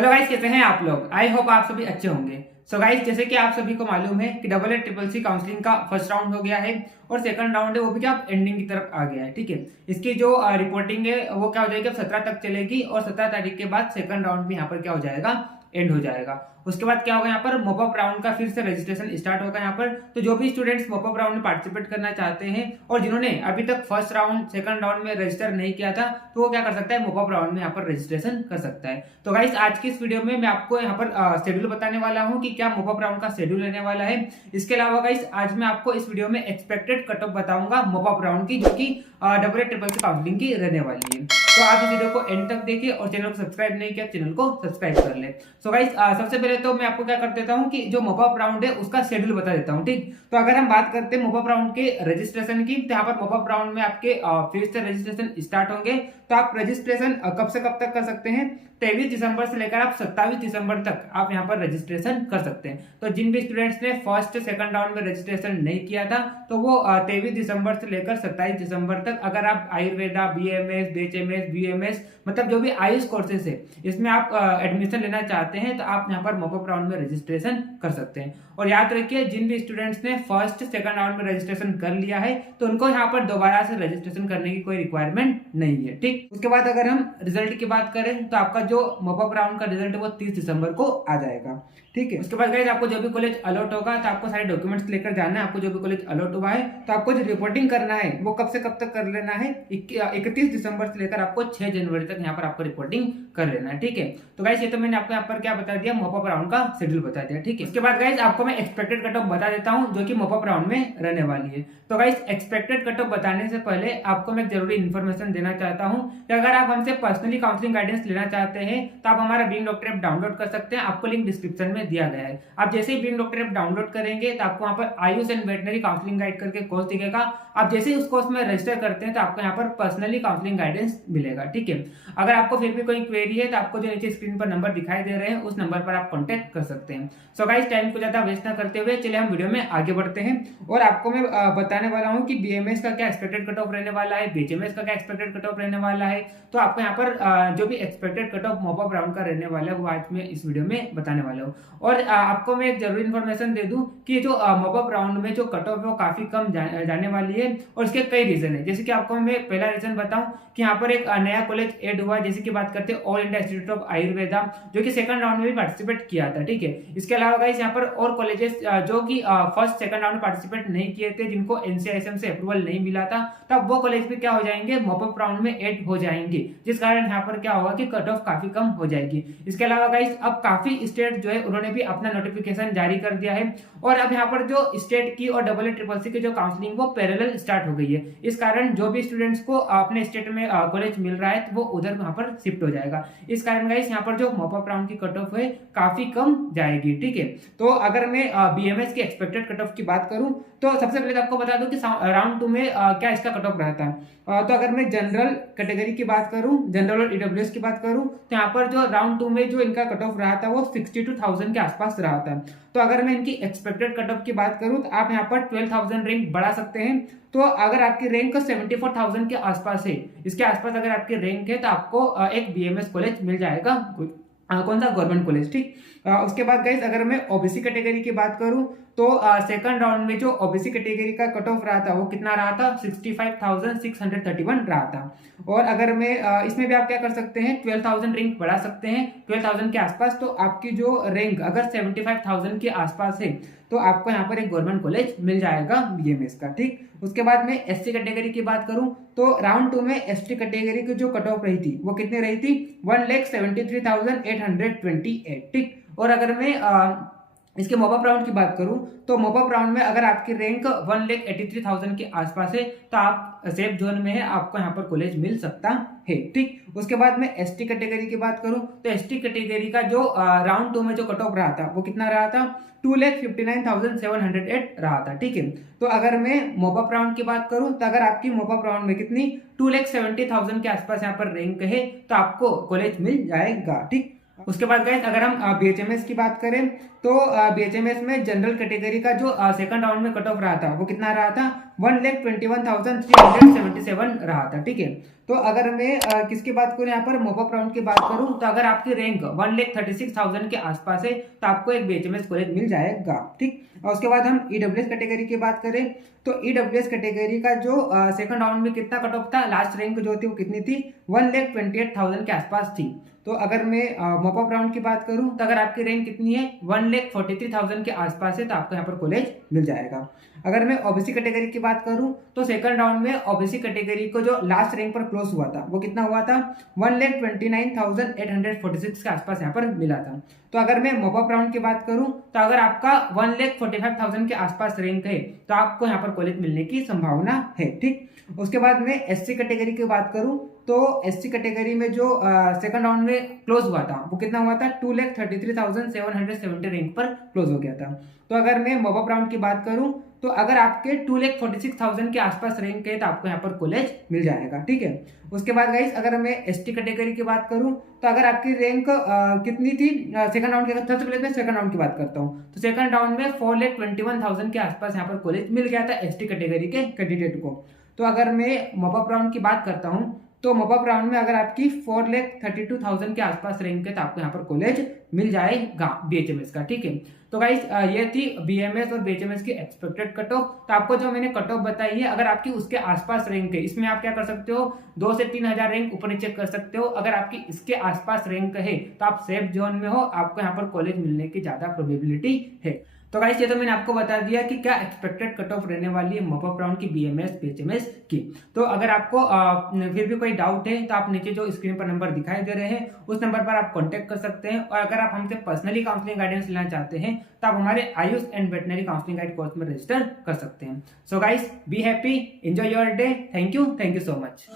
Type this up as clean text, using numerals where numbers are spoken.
Hello guys, कैसे हैं आप लोग। आई होप आप सभी अच्छे होंगे। सो गाइस, जैसे कि आप सभी को मालूम है कि double Ed triple C counselling का फर्स्ट राउंड हो गया है और सेकंड राउंड है वो भी क्या एंडिंग की तरफ आ गया है। ठीक है, इसकी जो रिपोर्टिंग है वो क्या हो जाएगी, अब 17 तक चलेगी और 17 तारीख के बाद सेकंड राउंड भी यहाँ पर क्या हो जाएगा, एंड हो जाएगा। उसके बाद क्या होगा, यहाँ पर मॉपअप राउंड का फिर से रजिस्ट्रेशन स्टार्ट होगा यहाँ पर। तो जो भी स्टूडेंट्स मॉपअप राउंड में पार्टिसिपेट करना चाहते हैं और जिन्होंने अभी तक फर्स्ट राउंड सेकंड राउंड में रजिस्टर नहीं किया था, तो वो क्या कर सकता है, मॉपअप राउंड में यहाँ पर रजिस्ट्रेशन कर सकता है। तो गाइस, आज की इस वीडियो में मैं आपको यहाँ पर शेड्यूल बताने वाला हूँ कि क्या मॉपअप राउंड का शेड्यूल रहने वाला है। इसके अलावा गाइस, आज मैं आपको इस वीडियो में एक्सपेक्टेड कट ऑफ बताऊंगा मॉपअप राउंड की, जो कि double Ed triple C counselling की रहने वाली है। तो आप इस वीडियो को एंड तक देखिए और चैनल को सब्सक्राइब नहीं किया, चैनल को सब्सक्राइब कर ले। सो गाइस, सबसे पहले तो मैं आपको क्या कर देता हूं कि जो मॉपअप राउंड है उसका शेड्यूल बता देता हूं। ठीक, तो अगर हम बात करते हैं मॉपअप राउंड के रजिस्ट्रेशन की, तो यहाँ पर मॉपअप राउंड में आपके फिर से रजिस्ट्रेशन स्टार्ट होंगे। तो आप रजिस्ट्रेशन कब से कब तक कर सकते हैं, 23 दिसंबर से लेकर आप 27 दिसंबर तक आप यहाँ पर रजिस्ट्रेशन कर सकते हैं। तो जिन भी स्टूडेंट्स ने फर्स्ट सेकंड राउंड में रजिस्ट्रेशन नहीं किया था, तो वो 23 दिसंबर से लेकर 27 दिसंबर तक अगर आप आयुर्वेदा, बीएमएस, बीएचएमएस, बीएमएस मतलब जो भी आयुष कोर्सेज है इसमें आप एडमिशन लेना चाहते हैं, तो आप यहाँ पर मॉपअप राउंड में रजिस्ट्रेशन कर सकते हैं। और याद रखिए, जिन भी स्टूडेंट्स ने फर्स्ट सेकंड राउंड में रजिस्ट्रेशन कर लिया है, तो उनको यहाँ पर दोबारा से रजिस्ट्रेशन करने की कोई रिक्वायरमेंट नहीं है। ठीक, उसके बाद अगर हम रिजल्ट की बात करें, तो आपका जो मॉपअप राउंड का रिजल्ट है वो 30 दिसंबर को आ जाएगा। ठीक है, उसके बाद गाइस, आपको जो भी कॉलेज अलॉट होगा तो आपको सारे डॉक्यूमेंट्स लेकर जाना है। आपको जो भी कॉलेज अलॉट हुआ है तो आपको जो रिपोर्टिंग करना है वो कब से कब तक कर लेना है, 31 दिसंबर से लेकर आपको 6 जनवरी तक यहाँ पर आपको रिपोर्टिंग कर लेना है। ठीक है, तो गाइस, ये तो मैंने आपको यहाँ पर क्या बता दिया, मॉपअप राउंड का शेड्यूल बता दिया। ठीक है, उसके बाद गाइस, आपको मैं एक्सपेक्टेड कट ऑफ बता देता हूँ जो कि मॉपअप राउंड में रहने वाली है। तो गाइस, एक्सपेक्टेड कट ऑफ बताने से पहले आपको मैं जरूरी इन्फॉर्मेशन देना चाहता हूँ कि अगर आप हमसे पर्सनली काउंसलिंग गाइडेंस लेना चाहते हैं तो आप हमारा बीइंग डॉक्टर ऐप डाउनलोड कर सकते हैं। आपको लिंक डिस्क्रिप्शन में दिया गया है। आप जैसे ही बीइंग डॉक्टर ऐप डाउनलोड करेंगे तो आपको यहाँ पर Ayush and veterinary counselling guide करके कोर्स दिखेगा। आप जैसे ही उस कोर्स में रजिस्टर करते हैं तो आपको यहाँ पर पर्सनली काउंसलिंग गाइडेंस मिलेगा। ठीक है, अगर आपको फिर भी कोई क्वेरी है तो आपको जो नीचे स्क्रीन पर नंबर दिखाई दे रहे हैं उस नंबर पर आप कॉन्टेक्ट कर सकते हैं। सो गाइस, टाइम को ज्यादा वेस्ट ना करते हुए चलिए हम वीडियो में आगे बढ़ते हैं और आपको मैं बताने वाला हूँ कि बीएमएस का क्या एक्सपेक्टेड कट ऑफ रहने वाला है, बीएचएमएस का क्या एक्सपेक्टेड कट ऑफ रहने वाला है। तो आपको यहाँ पर जो भी expected cut of mop up round का रहने वाला है वो आज मैं इस वीडियो में बताने वाला हूँ। और आपको मैं एक जरूरी इन्फॉर्मेशन दे दूं कि जो मॉपअप राउंड में जो कट ऑफ है वो काफी कम जाने वाली है और इसके कई रीजन है। जैसे कि आपको मैं पहला रीजन बताऊं कि यहाँ पर एक नया कॉलेज ऐड हुआ है, जैसे कि बात करते हैं all India institute of Ayurveda, जो कि सेकंड राउंड में भी पार्टिसिपेट किया था। ठीक है, इसके अलावा गाइस, यहाँ पर और कॉलेजेस जो कि फर्स्ट सेकंड राउंड में पार्टिसिपेट नहीं किए थे, जिनको एनसीआईएसएम से अप्रूवल नहीं मिला था, तब वो कॉलेज भी क्या हो जाएंगे, मॉपअप राउंड में ऐड हो जाएंगे, जिस कारण यहाँ पर क्या होगा कि कट ऑफ काफी कम हो जाएगी। इसके अलावा गाइस, अब काफी स्टेट जो है उन्होंने भी अपना नोटिफिकेशन जारी कर दिया है और अब यहाँ पर जो स्टेट की और डबल एड ट्रिपल सी की जो काउंसलिंग वो पैरेलल स्टार्ट हो गई है। इस कारण जो भी स्टूडेंट्स को अपने स्टेट में कॉलेज मिल रहा है तो वो उधर वहां पर शिफ्ट हो जाएगा। इस कारण गाइस, यहाँ पर जो मॉपअप राउंड की कट ऑफ है काफी कम जाएगी। ठीक है, तो अगर मैं बीएमएस की एक्सपेक्टेड कट ऑफ की बात करूं तो सबसे पहले तो आपको बता दूं कि राउंड 2 में क्या इसका कट ऑफ रहता है। तो अगर मैं जनरल कैटेगरी की बात करूं, जनरल और ईडब्ल्यूएस की बात करूं, तो यहाँ पर जो राउंड 2 में जो इनका कट ऑफ रहा था वो 62,000 के आसपास रहा था। तो अगर मैं इनकी एक्सपेक्टेड कट ऑफ की बात करूं तो आप यहाँ पर 12,000 रैंक बढ़ा सकते हैं। तो अगर आपकी रैंक 74,000 के आसपास है, इसके आसपास अगर आपकी रैंक है तो आपको एक बीएमएस कॉलेज मिल जाएगा। कौन सा, गवर्नमेंट कॉलेज। ठीक, उसके बाद गाइस, अगर मैं ओबीसी कैटेगरी की बात करूं तो सेकंड राउंड में जो ओबीसी कैटेगरी का कट ऑफ रहा था वो कितना रहा था, 65,631 रहा था। और अगर मैं इसमें भी आप क्या कर सकते हैं, 12,000 रैंक बढ़ा सकते हैं 12,000 के आसपास। तो आपकी जो रैंक अगर 75,000 के आसपास है तो आपको यहाँ पर एक गवर्नमेंट कॉलेज मिल जाएगा बीएमएस का। ठीक, उसके बाद में एसटी कैटेगरी की बात करूं तो राउंड 2 में एसटी कैटेगरी की जो कट ऑफ रही थी वो कितनी रही थी, 1,73,828। ठीक, और अगर मैं इसके मॉपअप राउंड की बात करूं तो मॉपअप राउंड में अगर आपकी रैंक 1,83,000 के आसपास है तो आप सेफ जोन में है, आपको यहाँ पर कॉलेज मिल सकता है। ठीक, उसके बाद में एसटी कैटेगरी की बात करूं तो एसटी कैटेगरी का जो राउंड 2 में जो कट ऑफ रहा था वो कितना रहा था, 2,59,708 रहा था। ठीक है, तो अगर मैं मॉपअप राउंड की बात करूं तो अगर आपकी मॉपअप राउंड में कितनी 2,70,000 के आसपास यहाँ पर रैंक है तो आपको कॉलेज मिल जाएगा। ठीक, उसके बाद गाइस, अगर हम बीएचएमएस की बात करें तो बीएचएमएस में जनरल कैटेगरी का जो सेकंड राउंड में कट ऑफ रहा था वो कितना रहा था, 1,21,377 रहा था। ठीक है, तो अगर मैं किसकी बात करूं, यहाँ पर मॉपअप राउंड की बात करूं, तो अगर आपकी रैंक 1,36,000 के आसपास है तो आपको एक BHMS कॉलेज मिल जाएगा। ठीक, और उसके बाद हम EWS कैटेगरी की बात करें तो EWS कैटेगरी का जो सेकंड राउंड में कितना कट ऑफ था, लास्ट रैंक जो थी वो कितनी थी, 1,28,000 के आसपास थी। तो अगर मैं मॉपअप राउंड की बात करूं तो अगर आपकी रैंक कितनी है, 1,43,000 के आसपास है, तो आपको यहाँ पर कॉलेज मिल जाएगा। अगर मैं OBC कैटेगरी की बात करूं तो सेकंड राउंड में OBC कैटेगरी को जो लास्ट रैंक पर क्लोज हुआ था वो कितना हुआ था, 1,29,846 के आसपास यहाँ पर मिला था। तो अगर मैं मॉपअप राउंड की बात करूं तो अगर आपका 1,45,000 के आसपास रैंक है तो आपको यहाँ पर कॉलेज मिलने की संभावना है। ठीक, उसके बाद में SC कैटेगरी की बात करूं तो SC कैटेगरी में जो सेकंड राउंड में क्लोज हुआ था वो कितना हुआ था, 2,33,770 रैंक पर क्लोज हो गया था। तो अगर मैं मॉपअप राउंड की बात करूं तो अगर आपके 2,46,000 के आसपास रैंक है तो आपको यहाँ पर कॉलेज मिल जाएगा। ठीक है, उसके बाद गाइस अगर मैं ST कैटेगरी की बात करूं तो अगर आपकी रैंक कितनी थी सेकंड राउंड की, सबसे पहले मैं सेकंड राउंड की बात करता हूं तो सेकंड राउंड में 4,21,000 के आसपास यहाँ पर कॉलेज मिल गया था ST कैटेगरी के कैंडिडेट को। तो अगर मैं मॉपअप राउंड की बात करता हूं तो मॉपअप राउंड में अगर आपकी 4,32,000 के आसपास रैंक है तो आपको यहाँ पर कॉलेज मिल जाएगा BHMS का। ठीक है, तो गाइस ये थी BMS और BHMS की एक्सपेक्टेड कट ऑफ। तो आपको जो मैंने कट ऑफ बताई है, अगर आपकी उसके आसपास रैंक है, इसमें आप क्या कर सकते हो, 2 से 3,000 रैंक ऊपर नीचे कर सकते हो। अगर आपकी इसके आसपास रैंक है तो आप सेफ जोन में हो, आपको यहाँ पर कॉलेज मिलने की ज्यादा प्रोबेबिलिटी है। तो गाइस ये तो मैंने आपको बता दिया कि क्या एक्सपेक्टेड कट ऑफ रहने वाली है मॉपअप राउंड की BMS BHMS की। तो अगर आपको फिर भी कोई डाउट है तो आप नीचे जो स्क्रीन पर नंबर दिखाई दे रहे हैं उस नंबर पर आप कांटेक्ट कर सकते हैं। और अगर आप हमसे पर्सनली काउंसलिंग गाइडेंस लेना चाहते हैं तो आप हमारे Ayush and veterinary counselling guide course में रजिस्टर कर सकते हैं। So guys be happy, enjoy your day, thank you so much.